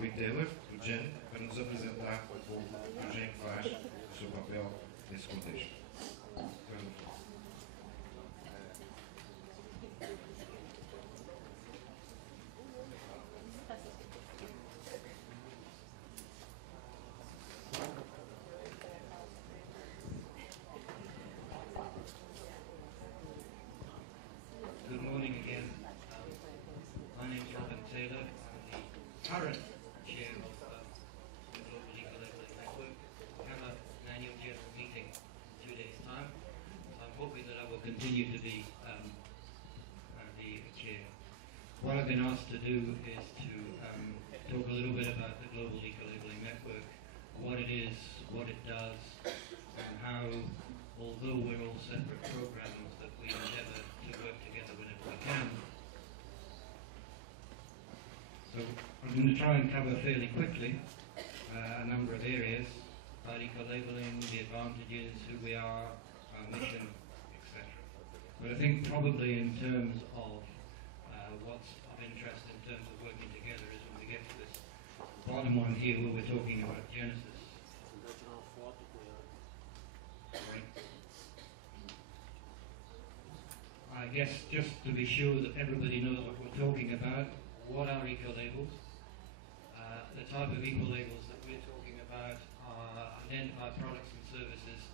Rui Taylor, do GEN, para nos apresentar um pouco o que o GEN faz, o seu papel nesse contexto. Good morning again. My name is Robin Taylor. I'm the current chair of the Global Ecolabelling Network. We have an annual general meeting in 2 days' time. So I'm hoping that I will continue to be the chair. What I've been asked to do is to talk a little bit about the Global Ecolabelling Network, what it is, what it does, and how, although we're all separate programs, that we endeavour to work together whenever we can. So I'm going to try and cover fairly quickly a number of areas about ecolabelling, the advantages, who we are, our mission, etc. But I think probably in terms of what's of interest in terms of working together is when we get to this bottom one here where we're talking about Genesis. Sorry. I guess just to be sure that everybody knows what we're talking about, what are ecolabels? The type of ecolabels that we're talking about are identified products and services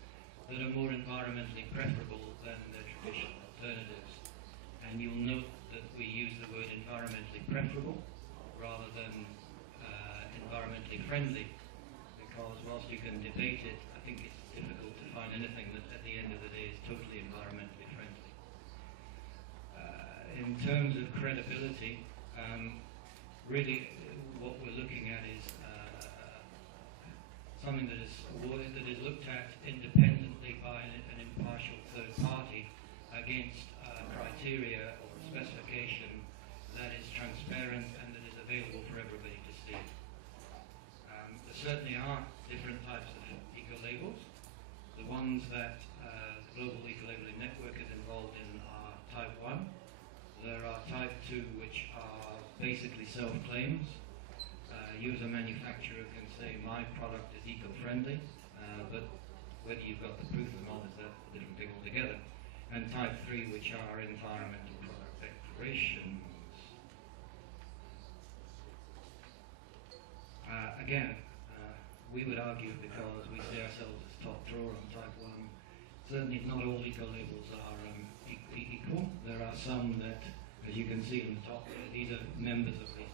that are more environmentally preferable than the traditional alternatives. And you'll note that we use the word environmentally preferable rather than environmentally friendly, because whilst you can debate it, I think it's difficult to find anything that at the end of the day is totally environmentally friendly. In terms of credibility, really what we're looking at is something that is looked at independently by an impartial third party against criteria or specification that is transparent and that is available for everybody to see. There certainly are different types of eco-labels. The ones that the Global Ecolabelling Network is involved in are Type 1. There are Type 2, which are basically self-claims. You as a manufacturer can say, my product is eco-friendly, but whether you've got the proof or not is a different thing altogether. And Type 3, which are environmental product declarations. Again, we would argue, because we see ourselves as top drawer on Type 1, certainly not all eco-labels are equal. There are some that, as you can see on the top there, these are members of the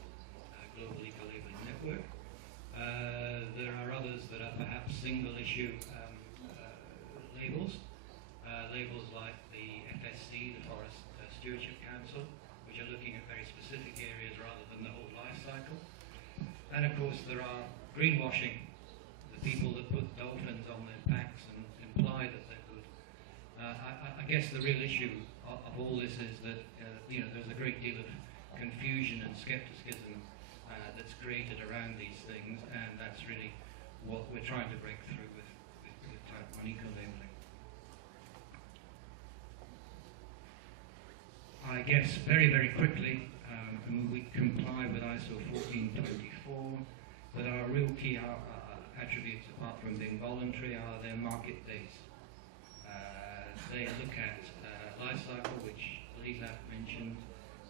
Global Ecolabelling Network. There are others that are perhaps single-issue labels. Labels like the FSC, the Forest Stewardship Council, which are looking at very specific areas rather than the whole life cycle. And of course there are greenwashing, the people that put dolphins on their packs and imply that they're good. I guess the real issue of all this is that there's a great deal of confusion and skepticism that's created around these things, and that's really what we're trying to break through with Type 1 eco-labelling. I guess very, very quickly, we comply with ISO 1424, but our real key attributes, apart from being voluntary, are their market-based. They look at life cycle, which Lisa mentioned,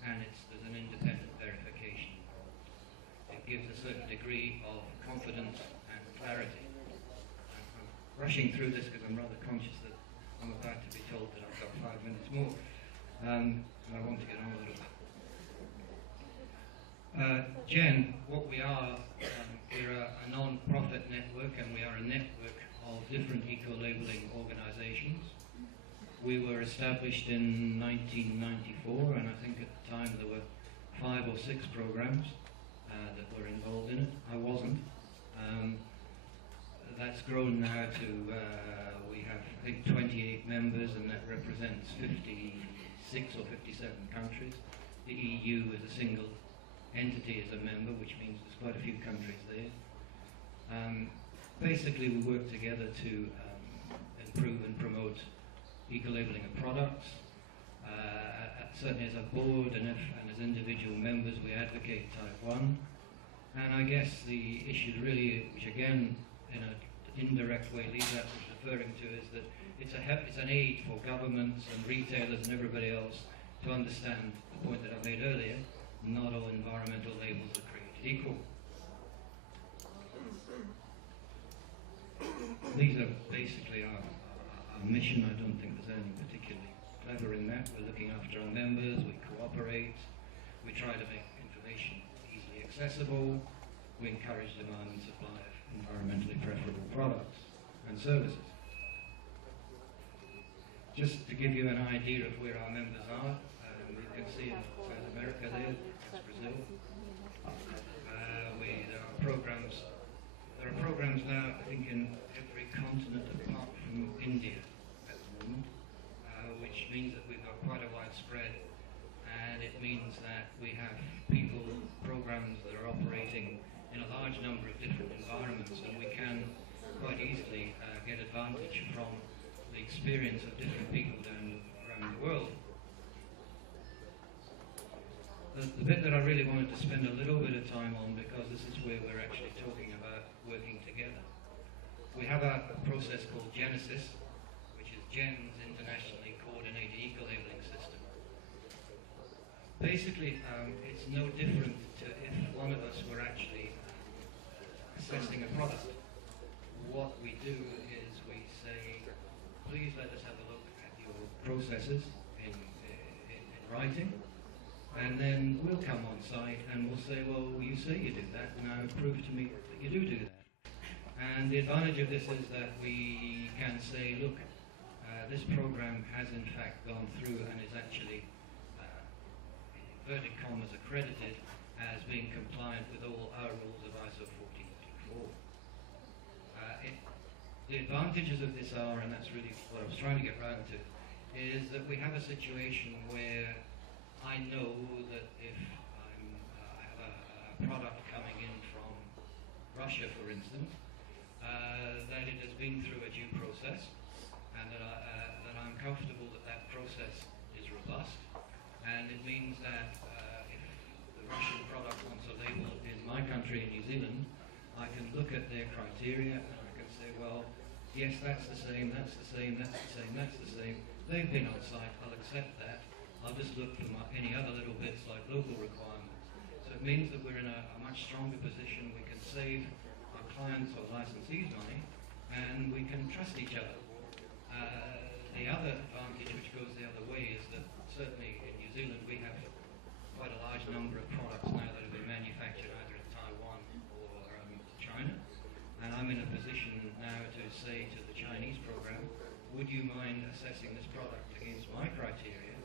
and there's an independent verification. It gives a certain degree of confidence and clarity. I'm rushing through this because I'm rather conscious that I'm about to be told that I've got 5 minutes more, and I want to get on a little bit. GEN, what we are, we're a non-profit network, and we are a network of different eco-labelling organizations. We were established in 1994, and I think at the time there were 5 or 6 programs that were involved in it. I wasn't. That's grown now to, we have, I think, 28 members, and that represents 56 or 57 countries. The EU is a single entity as a member, which means there's quite a few countries there. Basically, we work together to improve and promote eco-labelling of products. Certainly as a board and as individual members, we advocate Type 1. And I guess the issue really, which again, in an indirect way, Lisa was referring to, is that it's an aid for governments and retailers and everybody else to understand the point that I made earlier: not all environmental labels are created equal. These are basically our mission. I don't think there's anything particularly clever in that. We're looking after our members, we cooperate, we try to make information easily accessible, we encourage demand and supply of environmentally preferable products and services. Just to give you an idea of where our members are, you can see in South America there, that's Brazil. There are programs now, I think, in every continent apart from India at the moment, which means that we've got quite a widespread, and it means that we have programs that are operating in a large number of different environments, and we can quite easily get advantage from the experience of different people around the world. The bit that I really wanted to spend a little bit of time on, because this is where we're actually talking about working together. We have a process called Genesis, which is GEN's internationally coordinated eco-labeling system. Basically, it's no different to if one of us were actually assessing a product. What we do is we say, please let us have a look at your processes in writing, and then we'll come on site and we'll say, well, you say you do that, now prove to me that you do that. And the advantage of this is that we can say, look, this program has in fact gone through and is actually, in inverted commas, accredited as being compliant with all our rules of ISO 14024. The advantages of this are, and that's really what I was trying to get round to, is that we have a situation where I know that if I have a product coming in from Russia, for instance, that it has been through a due process, and that I'm comfortable that that process is robust, and it means that if the Russian product wants a label in my country, in New Zealand, I can look at their criteria and I can say, well, yes, that's the same, that's the same, that's the same, that's the same. They've been on site, I'll accept that. I'll just look for any other little bits like local requirements. So it means that we're in a much stronger position. We can save our clients or licensees money, and we can trust each other. The other advantage, which goes the other way, is that certainly in New Zealand we have quite a large number of products now that have been manufactured either in Taiwan or China. And I'm in a position now to say to the Chinese program, would you mind assessing this product against my criteria?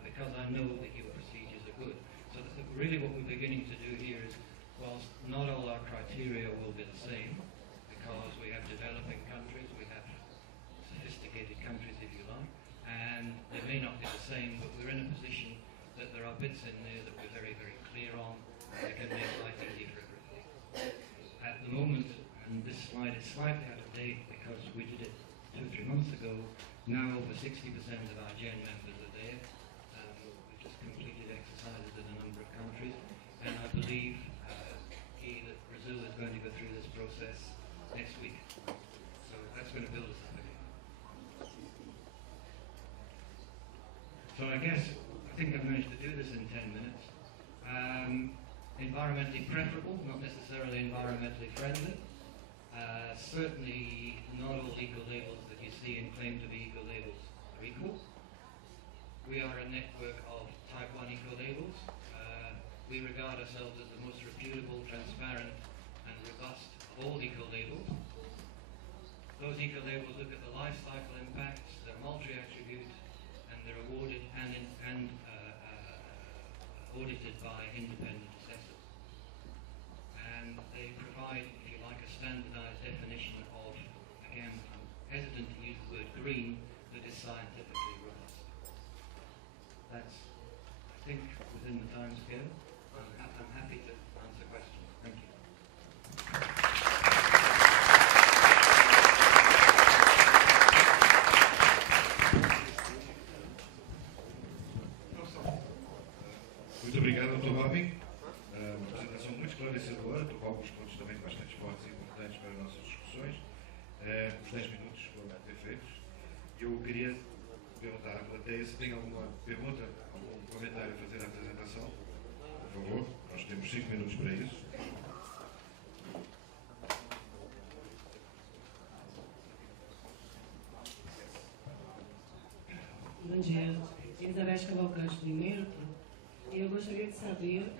Because I know that your procedures are good. So really what we're beginning to do here is, whilst not all our criteria will be the same, because we have developing countries, we have sophisticated countries, if you like, and they may not be the same, but we're in a position that there are bits in there that we're very, very clear on, that can make life easy for everybody. At the moment, and this slide is slightly out of date because we did it 2 or 3 months ago, now over 60% of our GEN members are there. We've just completed exercises in a number of countries, and I believe that Brazil is going to go through this process next week. So that's going to build us up again. So I think I've managed to do this in 10 minutes. Environmentally preferable, not necessarily environmentally friendly. Certainly not all eco-labels that you see and claim to be eco-labels are equal. We are a network of Type 1 eco-labels. We regard ourselves as the most reputable, transparent and robust of all eco-labels. Those eco-labels look at the life cycle impacts, they're multi-attribute, and they're awarded and audited by independent assessors. And they provide, if you like, a standardized definition of, again, I'm hesitant to use the word green, that is scientifically robust. That's, I think, within the time scale. I'm happy to answer questions. Thank you. Muito obrigado, Dr. Bobby. Uma apresentação muito clara. esclarecedora, tocou alguns pontos também bastante fortes e importantes para as nossas discussões. Os 10 minutos foram até feitos. Eu queria perguntar à plateia se tem alguma pergunta, algum comentário a fazer à apresentação. Por favor, nós temos 5 minutos para isso. Bom dia, Elizabeth Cavalcante do Imetro. Eu gostaria de saber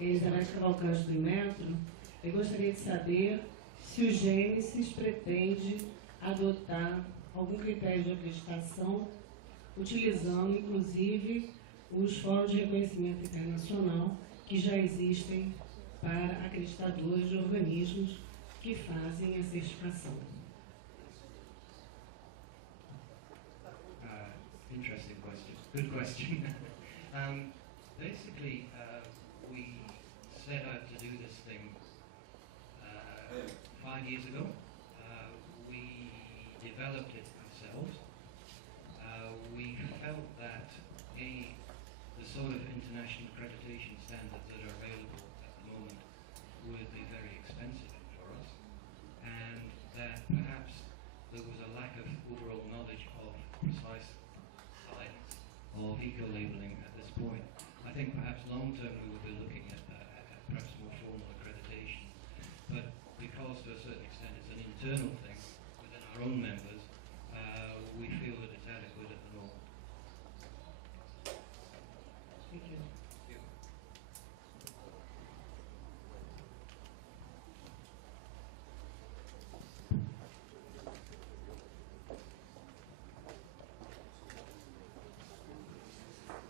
Elizabeth Cavalcante do Imetro. Eu gostaria de saber se o Gênesis pretende adotar algum critério de acreditação, utilizando inclusive os fóruns de reconhecimento internacional que já existem para acreditadores de organismos que fazem a certificação. Interesting question. Good question. Basically, we set out to do this thing 5 years ago. We developed it ourselves. We felt that the sort of international accreditation standards that are available at the moment would be very expensive for us, and that perhaps there was a lack of overall knowledge of precise science of eco-labelling at this point. I think perhaps long term we will be looking at perhaps more formal accreditation, but because to a certain extent it's an internal thing within our own members, we feel that it's adequate at the moment. Thank you.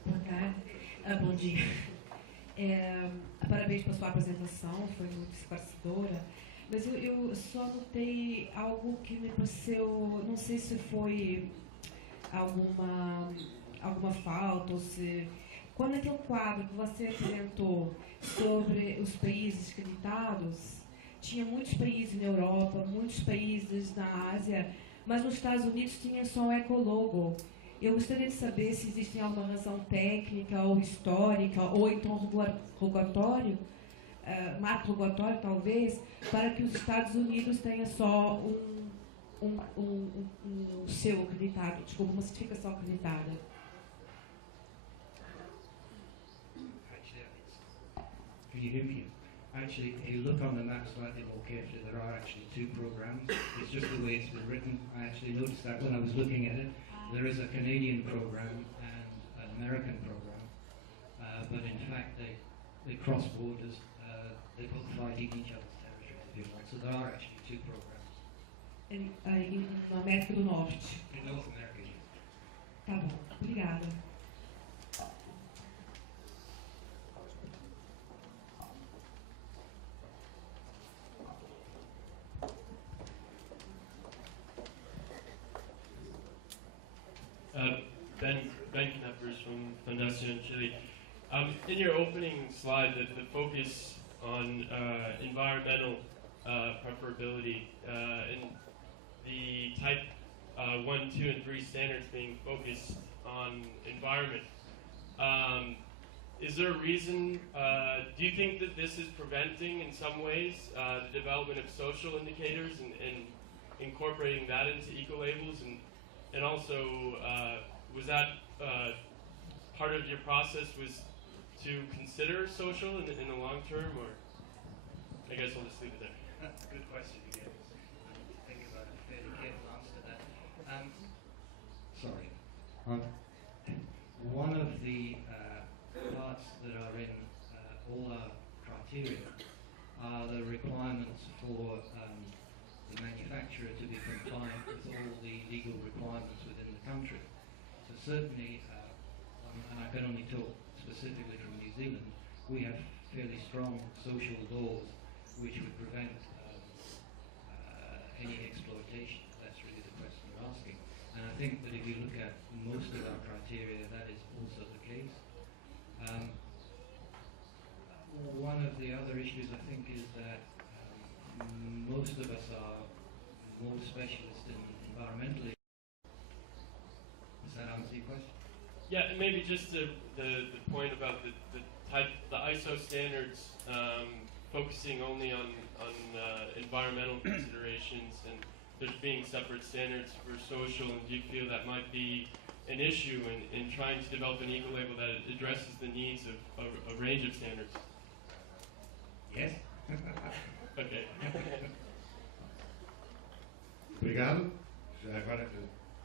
Boa tarde. Bom dia. Parabéns pela sua apresentação, foi muito esclarecedora. Mas eu só notei algo que me pareceu, não sei se foi alguma falta ou se... Quando aquele quadro que você apresentou sobre os países acreditados, tinha muitos países na Europa, muitos países na Ásia, mas nos Estados Unidos tinha só o Ecologo. Eu gostaria de saber se existe alguma razão técnica ou histórica, ou então regulatório, marco regulatório talvez, para que os Estados Unidos tenham só um selo acreditado, desculpa, uma certificação acreditada. Can you hear me? Actually, if you look on the map slightly more carefully, there are actually 2 programs. It's just the way it's been written. I actually noticed that when I was looking at it. There is a Canadian program and an American program, but in fact they cross borders. They both fight in each other's territory, if you like. So there are actually 2 programs. Na América do Norte. In North America, yes. Tá bom, obrigada. Ben Knappers from Fundación Chile. In your opening slide, the focus on environmental preferability and the type 1, 2, and 3 standards being focused on environment. Is there a reason, do you think that this is preventing in some ways the development of social indicators and incorporating that into eco-labels? And also, was that part of your process was to consider social in the long term, or I guess I'll just leave it there. That's a good question again. Think about a fairly careful answer to that. Sorry. One of the parts that are in all our criteria are the requirements for the manufacturer to be compliant with all the legal requirements within the country. So certainly, and I can only talk specifically from New Zealand, we have fairly strong social laws which would prevent any exploitation. That's really the question you're asking. And I think that if you look at most of our criteria, that is also the case. One of the other issues I think is that most of us are more specialist in environmental. Does that answer your question? Yeah, and maybe just the point about the ISO standards focusing only on environmental considerations, and there's being separate standards for social, and do you feel that might be an issue in trying to develop an eco-label that addresses the needs of a range of standards? Yes. Okay. Obrigado. Já agora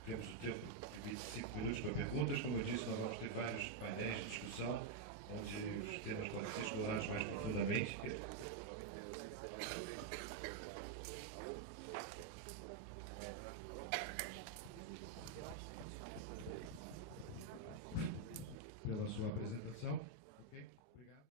temos o tempo de 25 minutos para perguntas. Como eu disse, nós vamos ter vários painéis de discussão, onde os temas podem ser explorados mais profundamente. Pela sua apresentação.